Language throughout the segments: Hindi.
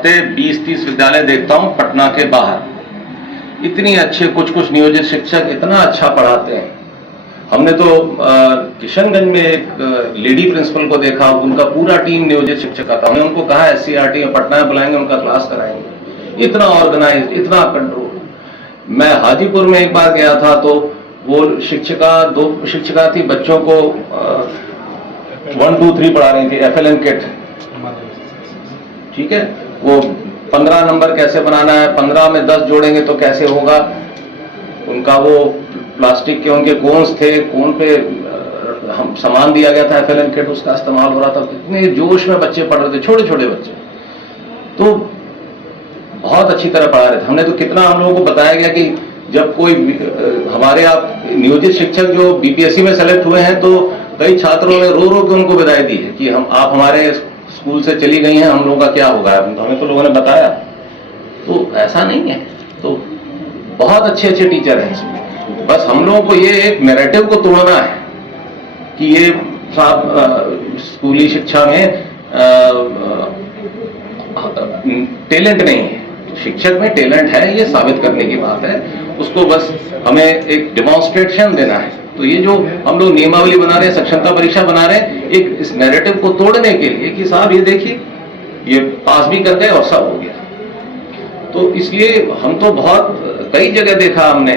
हफ्ते 20-30 विद्यालय देखता हूँ पटना के बाहर, इतनी अच्छे कुछ नियोजित शिक्षक इतना अच्छा पढ़ाते हैं। हमने तो किशनगंज में एक लेडी प्रिंसिपल को देखा, उनका पूरा टीम नियोजित शिक्षक का था। हमने उनको कहा SCRT में पटना में बुलाएंगे, उनका क्लास कराएंगे। इतना ऑर्गेनाइज, इतना कंट्रोल। मैं हाजीपुर में एक बार गया था तो वो दो शिक्षिका थी, बच्चों को 1 2 3 पढ़ा रही थी, FLN किट, ठीक है। वो 15 नंबर कैसे बनाना है, 15 में 10 जोड़ेंगे तो कैसे होगा। उनका वो प्लास्टिक के उनके कोन्स थे, कोन पे हम सामान दिया गया था FLN किट, उसका इस्तेमाल हो रहा था। इतने जोश में बच्चे पढ़ रहे थे, छोटे छोटे बच्चे, तो बहुत अच्छी तरह पढ़ा रहे थे। हमने तो कितना हम लोगों को बताया गया कि जब कोई हमारे आप नियोजित शिक्षक जो BPSC में सेलेक्ट हुए हैं, तो कई छात्रों ने रो रो के उनको विदाई दी है कि आप हमारे स्कूल से चली गई हैं, हम लोगों का क्या होगा। तो हमें तो लोगों ने बताया, तो ऐसा नहीं है। तो बहुत अच्छे अच्छे टीचर हैं इसमें। बस हम लोगों को ये एक नैरेटिव को तोड़ना है कि ये साहब स्कूली शिक्षा में टैलेंट नहीं है। शिक्षक में टैलेंट है, ये साबित करने की बात है। उसको बस हमें एक डिमॉन्स्ट्रेशन देना है। तो ये जो हम लोग नियमावली बना रहे हैं, सक्षमता परीक्षा बना रहे हैं, एक इस नैरेटिव को तोड़ने के लिए कि साहब ये देखिए, ये पास भी कर गए और सब हो गया। तो इसलिए हम तो बहुत कई जगह देखा हमने।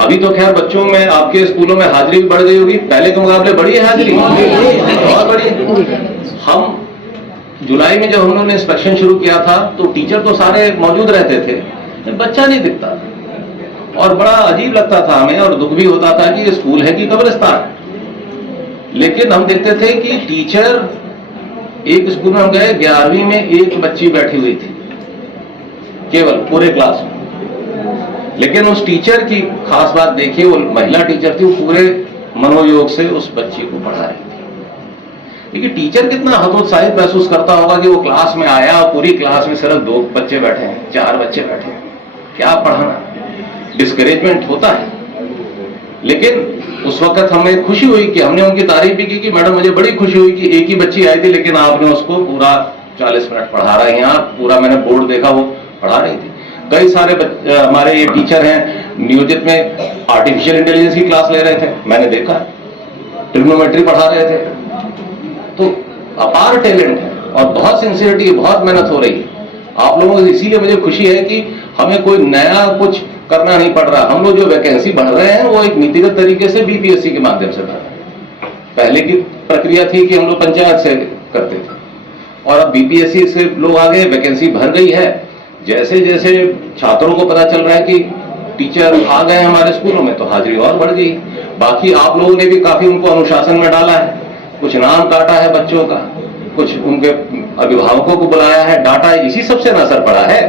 अभी तो खैर बच्चों में आपके स्कूलों में हाजिरी भी बढ़ गई होगी, पहले के मुकाबले बढ़ी है हाजिरी, बहुत बढ़ी। हम जुलाई में जब हम लोगों ने इंस्पेक्शन शुरू किया था तो टीचर तो सारे मौजूद रहते थे, बच्चा नहीं दिखता था और बड़ा अजीब लगता था हमें, और दुख भी होता था कि ये स्कूल है कि कब्रिस्तान। लेकिन हम देखते थे कि टीचर, एक स्कूल में हम गए, 11वीं में एक बच्ची बैठी हुई थी केवल पूरे क्लास में। लेकिन उस टीचर की खास बात देखिए, वो महिला टीचर थी, वो पूरे मनोयोग से उस बच्ची को पढ़ा रही थी। देखिए टीचर कितना हतोत्साहित महसूस करता होगा कि वो क्लास में आया और पूरी क्लास में सिर्फ 2 बच्चे बैठे हैं, 4 बच्चे बैठे हैं, क्या पढ़ाना। डिस्करेजमेंट होता है। लेकिन उस वक्त हमें खुशी हुई कि हमने उनकी तारीफ भी की कि मैडम मुझे बड़ी खुशी हुई कि एक ही बच्ची आई थी, लेकिन आपने उसको पूरा 40 मिनट पढ़ा रही हैं आप। पूरा मैंने बोर्ड देखा, वो पढ़ा रही थी। कई सारे हमारे ये टीचर हैं नियोजित में आर्टिफिशियल इंटेलिजेंस की क्लास ले रहे थे, मैंने देखा, ट्रिग्नोमेट्री पढ़ा रहे थे। तो अपार टैलेंट है और बहुत सिंसियरिटी, बहुत मेहनत हो रही है आप लोगों से। इसीलिए मुझे खुशी है कि हमें कोई नया कुछ करना नहीं पड़ रहा। हम लोग जो वैकेंसी बढ़ रहे हैं वो एक नीतिगत तरीके से BPSC के माध्यम से बढ़ रहे हैं। पहले की प्रक्रिया थी कि हम लोग पंचायत से करते थे, और अब BPSC से लोग आगे, वैकेंसी भर गई है। जैसे जैसे छात्रों को पता चल रहा है कि टीचर आ गए हमारे स्कूलों में, तो हाजिरी और बढ़ गई। बाकी आप लोगों ने भी काफी उनको अनुशासन में डाला है, कुछ नाम काटा है बच्चों का, कुछ उनके अभिभावकों को बुलाया है, डांटा है, इसी सबसे ना असर पड़ा है।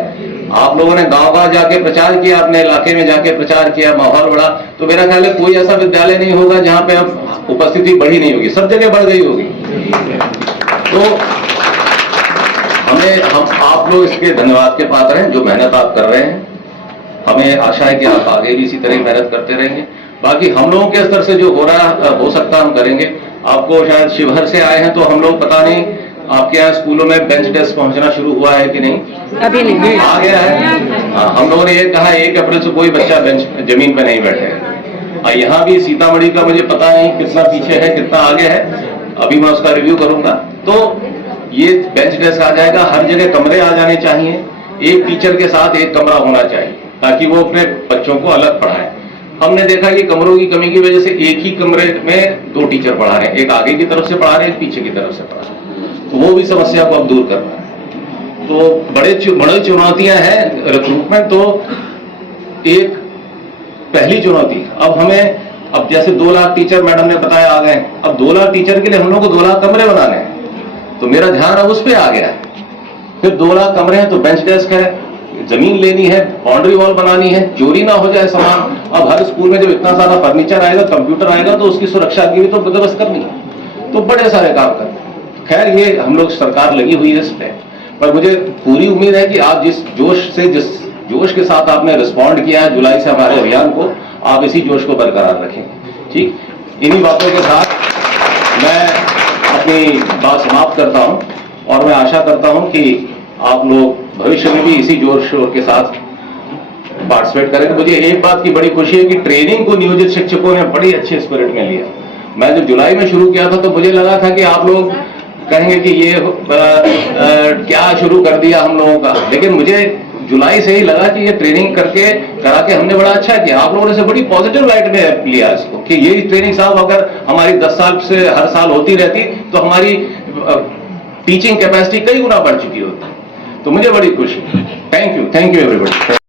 आप लोगों ने गांव-गांव जाके प्रचार किया, अपने इलाके में जाके प्रचार किया, माहौल बढ़ा। तो मेरा ख्याल है कोई ऐसा विद्यालय नहीं होगा जहां पे अब उपस्थिति बढ़ी नहीं होगी, सब जगह बढ़ गई होगी। तो हम आप लोग इसके धन्यवाद के पात्र हैं, जो मेहनत आप कर रहे हैं। हमें आशा है कि आप आगे भी इसी तरह मेहनत करते रहेंगे। बाकी हम लोगों के स्तर से जो हो सकता हम करेंगे। आपको शायद शिवहर से आए हैं, तो हम लोग पता नहीं आपके यहाँ स्कूलों में बेंच डेस्क पहुंचना शुरू हुआ है कि नहीं? अभी नहीं आ गया है। हाँ, हम लोगों ने ये कहा 1 अप्रैल से कोई बच्चा जमीन पे नहीं बैठेगा। यहाँ भी सीतामढ़ी का मुझे पता नहीं कितना पीछे है, कितना आगे है, अभी मैं उसका रिव्यू करूंगा। तो ये बेंच डेस्क आ जाएगा, हर जगह कमरे आ जाने चाहिए, एक टीचर के साथ एक कमरा होना चाहिए ताकि वो अपने बच्चों को अलग पढ़ाए। हमने देखा कि कमरों की कमी की वजह से एक ही कमरे में 2 टीचर पढ़ा रहे हैं, एक आगे की तरफ से पढ़ा रहे हैं, एक पीछे की तरफ से पढ़ा रहे हैं। तो वो भी समस्या को अब दूर करना है। तो बड़ी चुनौतियां हैं। रिक्रूटमेंट तो एक पहली चुनौती। अब हमें, अब जैसे 2 लाख टीचर मैडम ने बताया आ गए, अब 2 लाख टीचर के लिए हम लोग को 2 लाख कमरे बनाने हैं। तो मेरा ध्यान अब उस पर आ गया है। फिर 2 लाख कमरे हैं तो बेंच डेस्क है, जमीन लेनी है, बाउंड्री वॉल बनानी है, चोरी ना हो जाए सामान। अब हर स्कूल में जब इतना सारा फर्नीचर आएगा, कंप्यूटर आएगा, तो उसकी सुरक्षा की भी तो बंदोबस्त करनी है। तो बड़े सारे काम करने। खैर ये हम लोग, सरकार लगी हुई है इस पे, पर मुझे पूरी उम्मीद है कि आप जिस जोश के साथ आपने रिस्पॉन्ड किया है जुलाई से हमारे अभियान को, आप इसी जोश को बरकरार रखें। ठीक, इन्हीं बातों के साथ मैं अपनी बात समाप्त करता हूं और मैं आशा करता हूं कि आप लोग भविष्य में भी इसी जोर शोर के साथ पार्टिसिपेट करें। मुझे एक बात की बड़ी खुशी है कि ट्रेनिंग को नियोजित शिक्षकों ने बड़ी अच्छे स्पिरिट में लिया। मैं जब जुलाई में शुरू किया था तो मुझे लगा था कि आप लोग कहेंगे कि ये क्या शुरू कर दिया हम लोगों का, लेकिन मुझे जुलाई से ही लगा कि ये ट्रेनिंग करके करा के हमने बड़ा अच्छा किया। आप लोगों ने से बड़ी पॉजिटिव लाइट में लिया इसको कि ये ट्रेनिंग साहब अगर हमारी 10 साल से हर साल होती रहती तो हमारी टीचिंग कैपेसिटी कई गुना बढ़ चुकी होती। तो मुझे बड़ी खुशी। Thank you everybody.